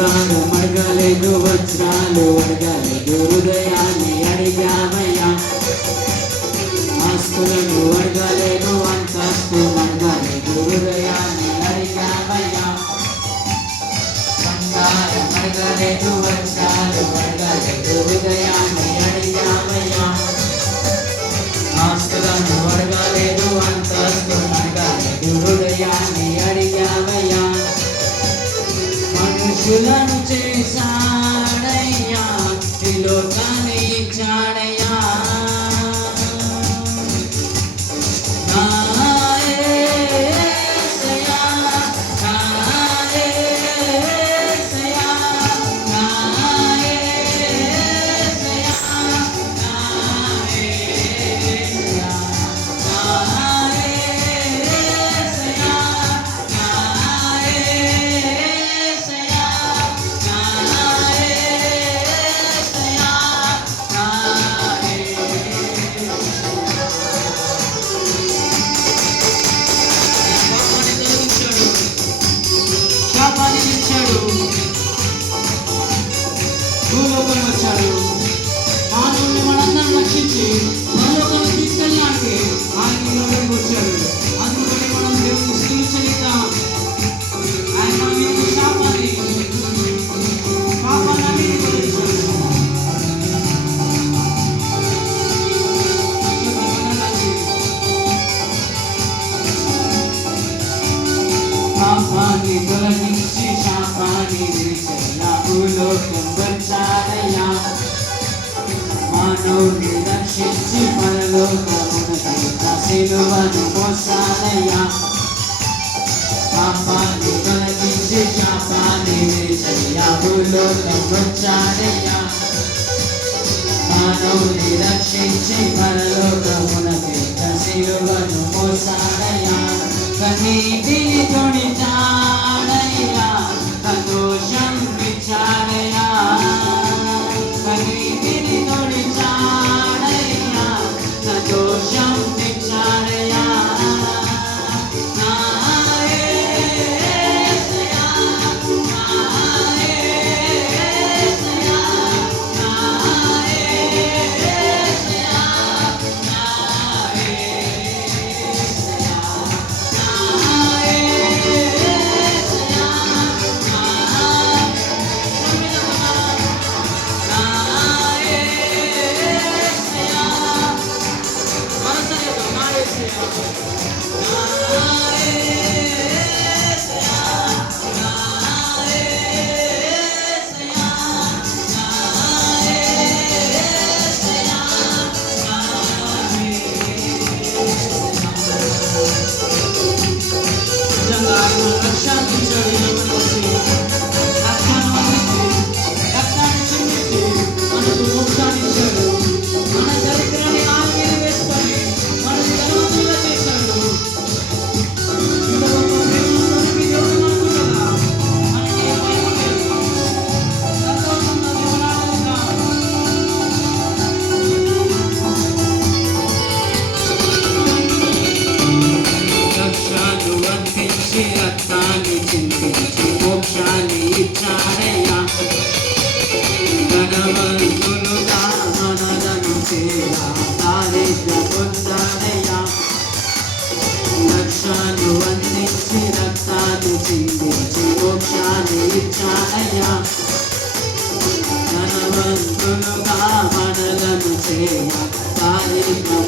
బంగారం అడగలేదు, వజ్రాలు అడగలేదు, హృదయాన్ని అడిగామయ్యా. ఆస్తులను అడగలేదు, అంతస్తు అడగలేదు, హృదయాన్ని అడిగామయ్యా. బంగారం అడగలేదు, వజ్రాలు అడగలేదు, హృదయాన్ని అడిగామయ్యా. ఆస్తులను అడగలేదు, అంతస్తు అడగలేదు, హృదయాన్ని అడిగామయ్యా. మనుషులను చేశాడయ్యా, ఈ లోకాన్ని ఇచ్చాడయ్యా. నా యేసయ్యా, నా యేసయ్యా, నా యేసయ్యా, నా యేసయ్యా, నా యేసయ్యా, నా యేసయ్యా. శాపాన్ని ఇచ్చాడు, భూలోకం వచ్చాడు. మానవుని మనందరం రక్షించి భూలోకం తీసుకెళ్ళడానికి ఆయన లోపలికి వచ్చాడు. అందుకని మనం దేవుని స్తుతించలేదా? ఆయన మన మీదకి శాపాన్ని పాపాన్ని తొలగించాడు. పాపాన్ని తొలగించి శాపాన్ని విడిచెయ్యా, భూలోకం వచ్చాడయ్యా. మానవుని రక్షించి పరలోకమునకు సిలువను మోసాడయ్యా. పాపాన్ని తొలగించి శాపాన్ని విడిచెయ్యా, భూలోకం వచ్చాడయ్యా. మానవుని రక్షించి పరలోకమునకు సిలువను మోసాడయ్యా. కన్నీటిని తొడిచాడయ్యా, సంతోషం ఇచ్చాడయ్యా. కన్నీటిని తొడిచాడయ్యా, సంతోషం ఇచ్చాడయ్యా. నా యేసయ్యా, నా యేసయ్యా, నా యేసయ్యా, నా యేసయ్యా. రక్తాన్ని చిందించి మోక్షాన్ని ఇచ్చాడయ్యా. ధనవంతులుగా మనలను చేరా దారిద్ర్య పొందాడయ్యా. రక్షను అందించి రక్తాన్ని చిందించి మోక్షాన్ని ఇచ్చాడయ్యా. ధనవంతులుగా మనలను చేరా దారిద్ర్య